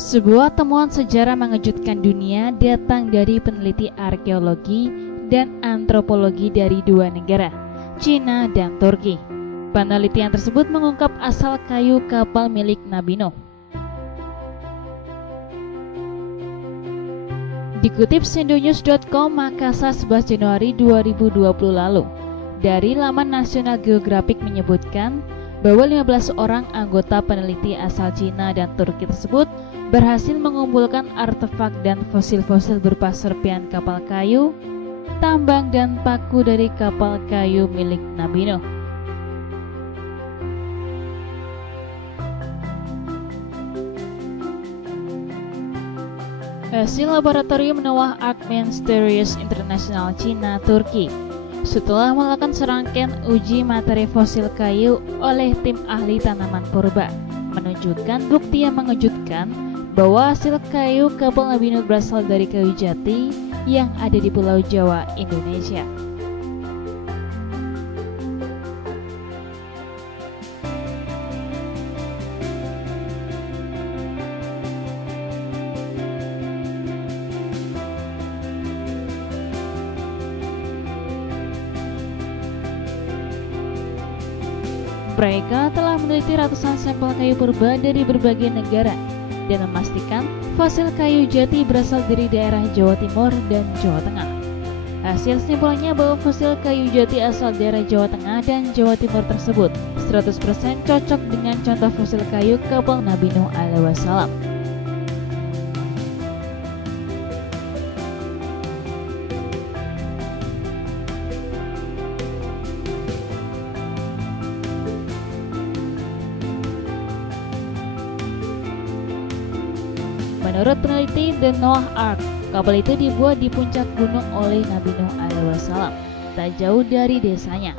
Sebuah temuan sejarah mengejutkan dunia datang dari peneliti arkeologi dan antropologi dari dua negara, Cina dan Turki. Penelitian tersebut mengungkap asal kayu kapal milik Nabi Nuh. Dikutip sendonews.com Makassar 11 Januari 2020 lalu, dari laman National Geographic menyebutkan bahwa 15 orang anggota peneliti asal Cina dan Turki tersebut berhasil mengumpulkan artefak dan fosil-fosil berupa serpian kapal kayu, tambang dan paku dari kapal kayu milik Nabi Nuh. Hasil laboratorium Noah Ark Ministries International Cina Turki setelah melakukan serangkaian uji materi fosil kayu oleh tim ahli tanaman purba menunjukkan bukti yang mengejutkan bahwa hasil kayu kapal Nabi Nuh berasal dari kayu jati yang ada di Pulau Jawa, Indonesia. Mereka telah meneliti ratusan sampel kayu purba dari berbagai negara dan memastikan fosil kayu jati berasal dari daerah Jawa Timur dan Jawa Tengah. Hasil kesimpulannya bahwa fosil kayu jati asal daerah Jawa Tengah dan Jawa Timur tersebut 100% cocok dengan contoh fosil kayu kapal Nabi Nuh alaihissalam. Menurut peneliti The Noah Ark, kapal itu dibuat di puncak gunung oleh Nabi Nuh alaihissalam, tak jauh dari desanya.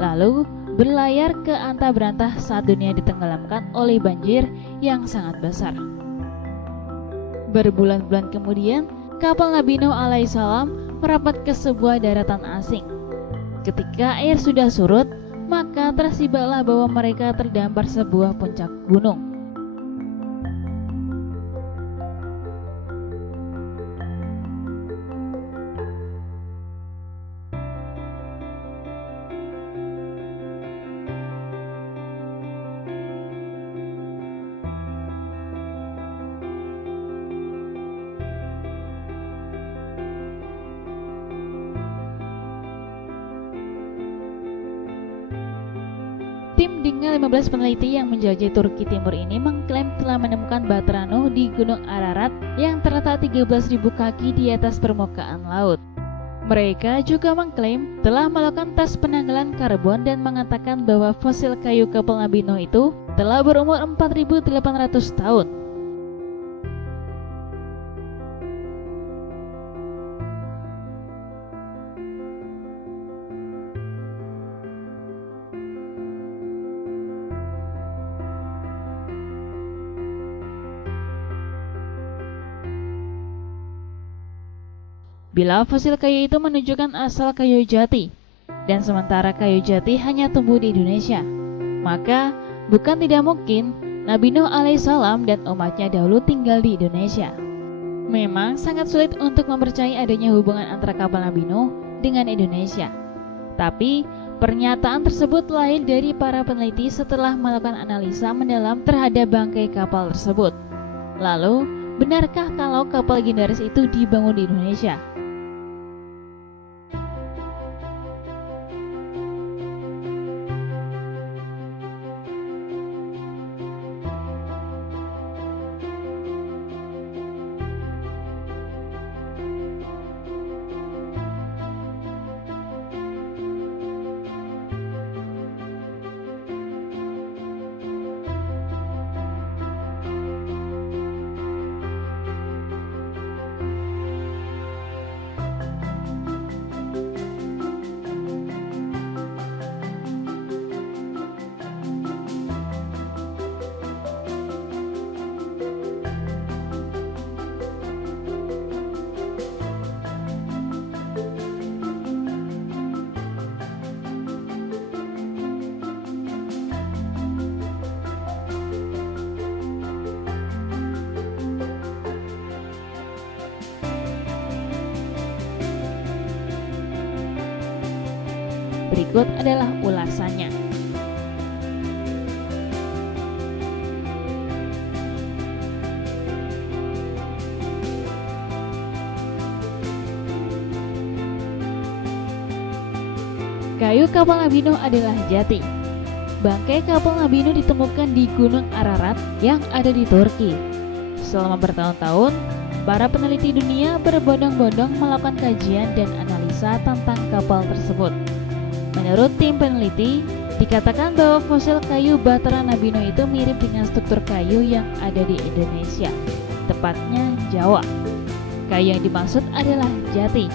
Lalu berlayar ke antah berantah saat dunia ditenggelamkan oleh banjir yang sangat besar. Berbulan-bulan kemudian, kapal Nabi Nuh alaihissalam merapat ke sebuah daratan asing. Ketika air sudah surut, maka tersibalah bahwa mereka terdampar sebuah puncak gunung. Tim dengan 15 peneliti yang menjelajahi Turki Timur ini mengklaim telah menemukan Batra Nuh di Gunung Ararat yang terletak 13.000 kaki di atas permukaan laut. Mereka juga mengklaim telah melakukan tes penanggalan karbon dan mengatakan bahwa fosil kayu kapal Nabi Nuh itu telah berumur 4.800 tahun. Bila fosil kayu itu menunjukkan asal kayu jati, dan sementara kayu jati hanya tumbuh di Indonesia, maka bukan tidak mungkin Nabi Nuh alaihissalam dan umatnya dahulu tinggal di Indonesia. Memang sangat sulit untuk mempercayai adanya hubungan antara kapal Nabi Nuh dengan Indonesia. Tapi pernyataan tersebut lahir dari para peneliti setelah melakukan analisa mendalam terhadap bangkai kapal tersebut. Lalu, benarkah kalau kapal legendaris itu dibangun di Indonesia? berikut adalah ulasannya. Kayu kapal Nabi Nuh adalah jati. Bangkai kapal Nabi Nuh ditemukan di Gunung Ararat yang ada di Turki. Selama bertahun-tahun, para peneliti dunia berbondong-bondong melakukan kajian dan analisa tentang kapal tersebut. Menurut tim peneliti, dikatakan bahwa fosil kayu Bahtera Nabi Nuh itu mirip dengan struktur kayu yang ada di Indonesia, tepatnya Jawa. Kayu yang dimaksud adalah jati.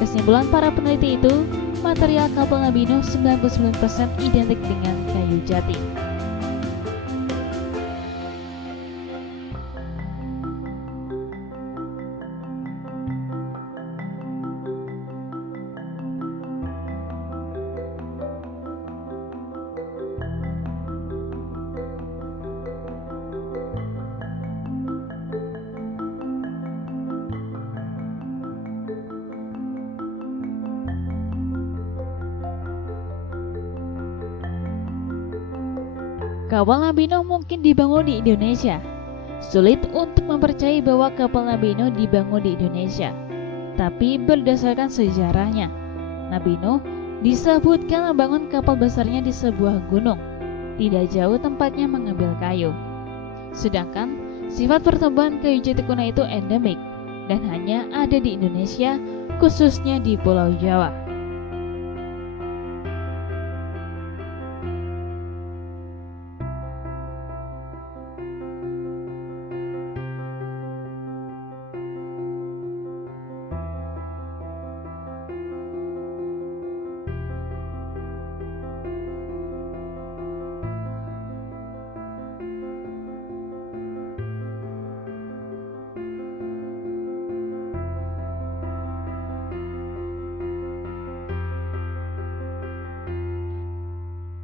Kesimpulan para peneliti itu, material kapal Nabi Nuh 99% identik dengan kayu jati. Kapal Nabi Nuh mungkin dibangun di Indonesia. Sulit untuk mempercayai bahwa kapal Nabi Nuh dibangun di Indonesia. Tapi berdasarkan sejarahnya, Nabi Nuh disebutkan membangun kapal besarnya di sebuah gunung, tidak jauh tempatnya mengambil kayu. Sedangkan sifat pertumbuhan kayu jati kuno itu endemik dan hanya ada di Indonesia, khususnya di Pulau Jawa.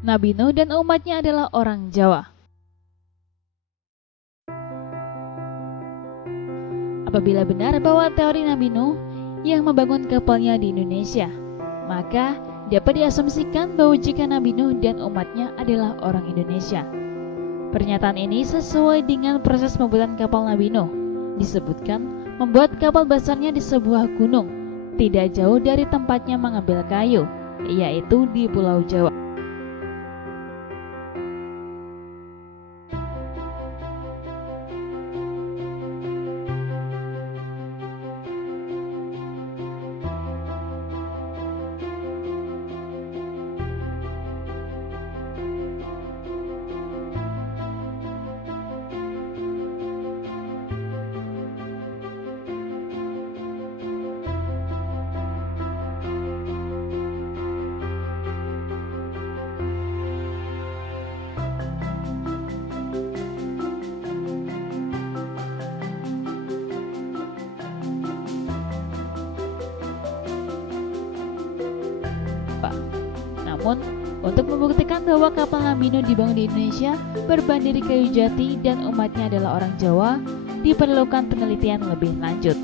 Nabi Nuh dan umatnya adalah orang Jawa. Apabila benar bahwa teori Nabi Nuh yang membangun kapalnya di Indonesia, maka dapat diasumsikan bahwa jika Nabi Nuh dan umatnya adalah orang Indonesia. Pernyataan ini sesuai dengan proses pembuatan kapal Nabi Nuh. Disebutkan membuat kapal besarnya di sebuah gunung, tidak jauh dari tempatnya mengambil kayu, yaitu di Pulau Jawa. Namun, untuk membuktikan bahwa kapal Nabi Nuh dibangun di Indonesia berbanding kayu jati dan umatnya adalah orang Jawa, diperlukan penelitian lebih lanjut.